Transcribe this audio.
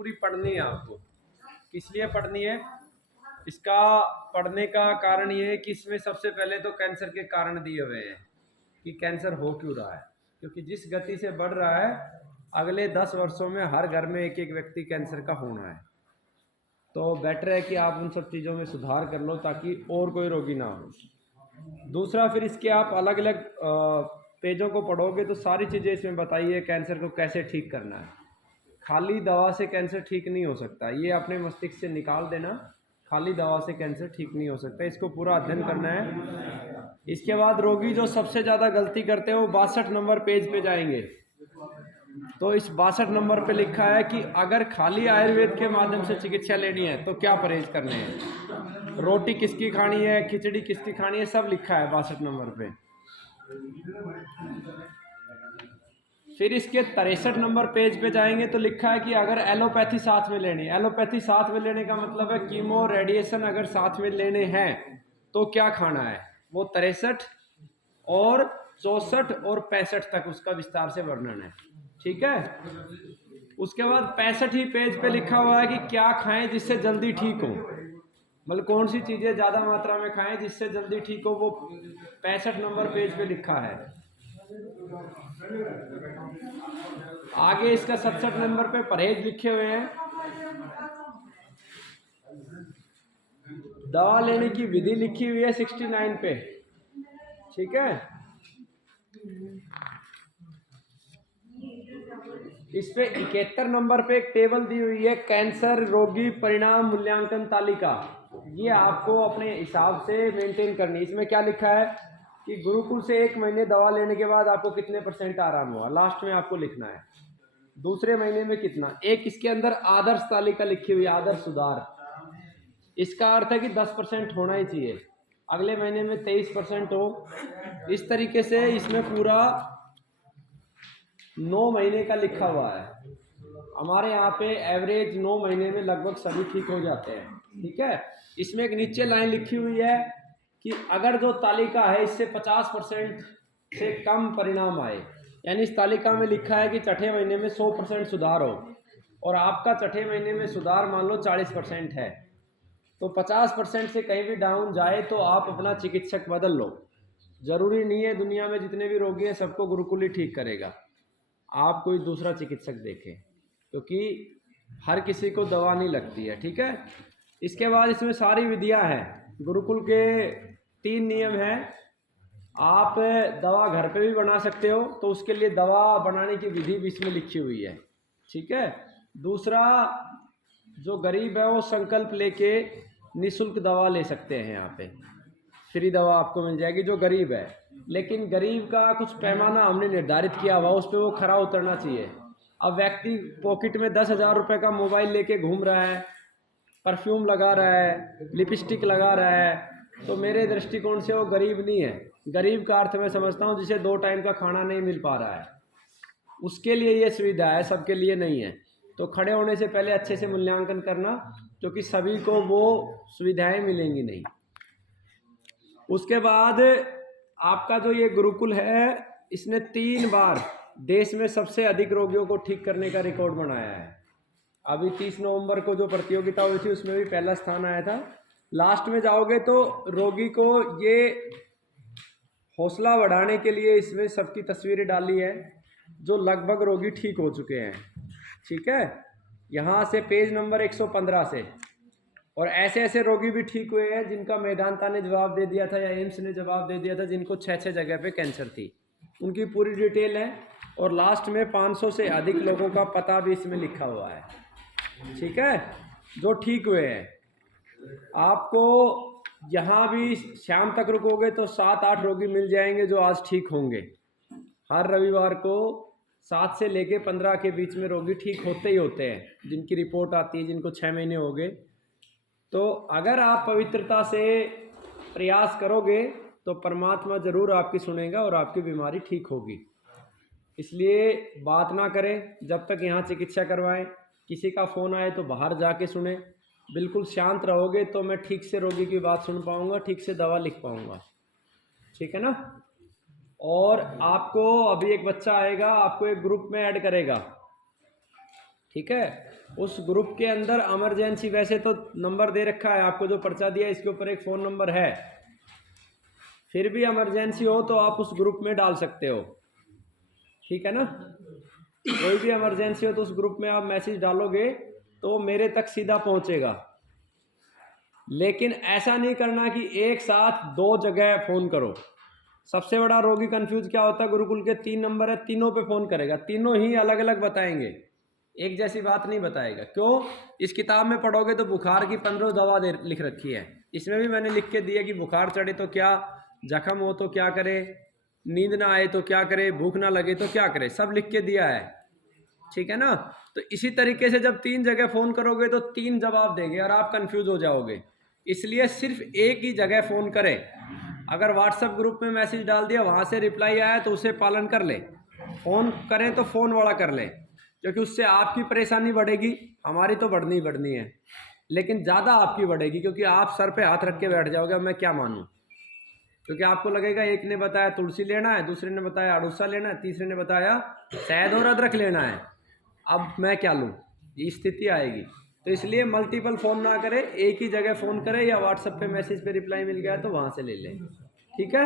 पूरी पढ़नी है आपको। किस लिए पढ़नी है? इसका पढ़ने का कारण ये है कि इसमें सबसे पहले तो कैंसर के कारण दिए हुए हैं कि कैंसर हो क्यों रहा है, क्योंकि जिस गति से बढ़ रहा है अगले 10 वर्षों में हर घर में एक एक व्यक्ति कैंसर का होना है। तो बेटर है कि आप उन सब चीज़ों में सुधार कर लो ताकि और कोई रोगी ना हो। दूसरा, फिर इसके आप अलग अलग पेजों को पढ़ोगे तो सारी चीज़ें इसमें बताइए कैंसर को कैसे ठीक करना है। खाली दवा से कैंसर ठीक नहीं हो सकता, ये अपने मस्तिष्क से निकाल देना। खाली दवा से कैंसर ठीक नहीं हो सकता, इसको पूरा अध्ययन करना है। इसके बाद रोगी जो सबसे ज़्यादा गलती करते हैं वो 62 नंबर पेज पे जाएंगे। तो इस 62 नंबर पे लिखा है कि अगर खाली आयुर्वेद के माध्यम से चिकित्सा लेनी है तो क्या परहेज करने हैं, रोटी किसकी खानी है, खिचड़ी किसकी खानी है, सब लिखा है 62 नंबर पे। फिर इसके 63 नंबर पेज पे जाएंगे तो लिखा है कि अगर एलोपैथी साथ में लेनी है। एलोपैथी साथ में लेने का मतलब है कीमो रेडिएशन अगर साथ में लेने हैं तो क्या खाना है। वो 63 और 64 और 65 तक उसका विस्तार से वर्णन है, ठीक है। उसके बाद 65 ही पेज पे लिखा हुआ है कि क्या खाएं जिससे जल्दी ठीक हो, मतलब कौन सी चीज़ें ज़्यादा मात्रा में खाएं जिससे जल्दी ठीक हो, वो 65 नंबर पेज पे लिखा है। आगे इसका 67 नंबर पे परहेज लिखे हुए हैं। दवा लेने की विधि लिखी हुई है 69 पे, ठीक है। इस पे 71 नंबर पे एक टेबल दी हुई है, कैंसर रोगी परिणाम मूल्यांकन तालिका। ये आपको अपने हिसाब से मेंटेन करनी। इसमें क्या लिखा है कि गुरुकुल से 1 महीने दवा लेने के बाद आपको कितने % आराम हुआ, लास्ट में आपको लिखना है। दूसरे महीने में कितना। एक इसके अंदर आदर्श तालिका लिखी हुई है, आदर्श सुधार। इसका अर्थ है कि 10% होना ही चाहिए, अगले महीने में 23% हो। इस तरीके से इसमें पूरा 9 महीने का लिखा हुआ है। हमारे यहाँ पे एवरेज 9 महीने में लगभग सभी ठीक हो जाते हैं, ठीक है। इसमें एक नीचे लाइन लिखी हुई है कि अगर जो तालिका है इससे 50% से कम परिणाम आए, यानी इस तालिका में लिखा है कि छठे महीने में 100% सुधार हो और आपका छठे महीने में सुधार मान लो 40% है, तो 50% से कहीं भी डाउन जाए तो आप अपना चिकित्सक बदल लो। जरूरी नहीं है दुनिया में जितने भी रोगी हैं सबको गुरुकुल ही ठीक करेगा, आप कोई दूसरा चिकित्सक देखें, क्योंकि हर किसी को दवा नहीं लगती है, ठीक है। इसके बाद इसमें सारी विधियां हैं। गुरुकुल के 3 नियम हैं। आप दवा घर पे भी बना सकते हो, तो उसके लिए दवा बनाने की विधि भी इसमें लिखी हुई है, ठीक है। दूसरा, जो गरीब है वो संकल्प लेके निःशुल्क दवा ले सकते हैं, यहाँ पे फ्री दवा आपको मिल जाएगी जो गरीब है। लेकिन गरीब का कुछ पैमाना हमने निर्धारित किया हुआ, उस पर वो खरा उतरना चाहिए। अब व्यक्ति पॉकेट में 10,000 रुपये का मोबाइल लेके घूम रहा है, परफ्यूम लगा रहा है, लिपस्टिक लगा रहा है, तो मेरे दृष्टिकोण से वो गरीब नहीं है। गरीब का अर्थ मैं समझता हूँ जिसे 2 टाइम का खाना नहीं मिल पा रहा है, उसके लिए ये सुविधा है, सबके लिए नहीं है। तो खड़े होने से पहले अच्छे से मूल्यांकन करना, क्योंकि सभी को वो सुविधाएं मिलेंगी नहीं। उसके बाद आपका जो ये गुरुकुल है, इसने 3 बार देश में सबसे अधिक रोगियों को ठीक करने का रिकॉर्ड बनाया है। अभी 30 नवंबर को जो प्रतियोगिता हुई थी उसमें भी पहला स्थान आया था। लास्ट में जाओगे तो रोगी को ये हौसला बढ़ाने के लिए इसमें सबकी तस्वीरें डाली है जो लगभग रोगी ठीक हो चुके हैं, ठीक है। यहाँ से पेज नंबर 115 से, और ऐसे ऐसे रोगी भी ठीक हुए हैं जिनका मेदांता ने जवाब दे दिया था या एम्स ने जवाब दे दिया था, जिनको 6 जगह पे कैंसर थी, उनकी पूरी डिटेल है। और लास्ट में 500 से अधिक लोगों का पता भी इसमें लिखा हुआ है, ठीक है, जो ठीक हुए हैं। आपको यहाँ भी शाम तक रुकोगे तो 7-8 रोगी मिल जाएंगे जो आज ठीक होंगे। हर रविवार को 7 से लेके 15 के बीच में रोगी ठीक होते ही होते हैं, जिनकी रिपोर्ट आती है, जिनको 6 महीने हो गए। तो अगर आप पवित्रता से प्रयास करोगे तो परमात्मा जरूर आपकी सुनेगा और आपकी बीमारी ठीक होगी। इसलिए बात ना करें जब तक यहाँ चिकित्सा करवाएं। किसी का फ़ोन आए तो बाहर जाके सुने। बिल्कुल शांत रहोगे तो मैं ठीक से रोगी की बात सुन पाऊँगा, ठीक से दवा लिख पाऊँगा, ठीक है ना। और आपको अभी एक बच्चा आएगा, आपको एक ग्रुप में ऐड करेगा, ठीक है। उस ग्रुप के अंदर इमरजेंसी, वैसे तो नंबर दे रखा है आपको, जो पर्चा दिया है इसके ऊपर एक फ़ोन नंबर है, फिर भी इमरजेंसी हो तो आप उस ग्रुप में डाल सकते हो, ठीक है ना। कोई भी इमरजेंसी हो तो उस ग्रुप में आप मैसेज डालोगे तो मेरे तक सीधा पहुंचेगा। लेकिन ऐसा नहीं करना कि एक साथ 2 जगह फ़ोन करो। सबसे बड़ा रोगी कंफ्यूज क्या होता है, गुरुकुल के 3 नंबर है, तीनों पे फ़ोन करेगा, तीनों ही अलग अलग बताएंगे, एक जैसी बात नहीं बताएगा। क्यों? इस किताब में पढ़ोगे तो बुखार की 15 दवा लिख रखी है, इसमें भी मैंने लिख के दिया कि बुखार चढ़े तो क्या, जख्म हो तो क्या करे, नींद ना आए तो क्या करे, भूख ना लगे तो क्या करे, सब लिख के दिया है, ठीक है ना। तो इसी तरीके से जब 3 जगह फ़ोन करोगे तो 3 जवाब देंगे और आप कंफ्यूज हो जाओगे, इसलिए सिर्फ एक ही जगह फ़ोन करें। अगर व्हाट्सएप ग्रुप में मैसेज डाल दिया, वहाँ से रिप्लाई आया तो उसे पालन कर ले, फ़ोन करें तो फ़ोन वाला कर ले, क्योंकि उससे आपकी परेशानी बढ़ेगी, हमारी तो बढ़नी ही बढ़नी है, लेकिन ज़्यादा आपकी बढ़ेगी, क्योंकि आप सर पे हाथ रख के बैठ जाओगे अब मैं क्या मानूं, क्योंकि आपको लगेगा एक ने बताया तुलसी लेना है, दूसरे ने बताया अड़ूसा लेना है, तीसरे ने बताया शहद और अदरक लेना है, अब मैं क्या लूँ, ये स्थिति आएगी। तो इसलिए मल्टीपल फ़ोन ना करें, एक ही जगह फ़ोन करें, या व्हाट्सएप पे मैसेज पे रिप्लाई मिल गया तो वहाँ से ले लें, ठीक है।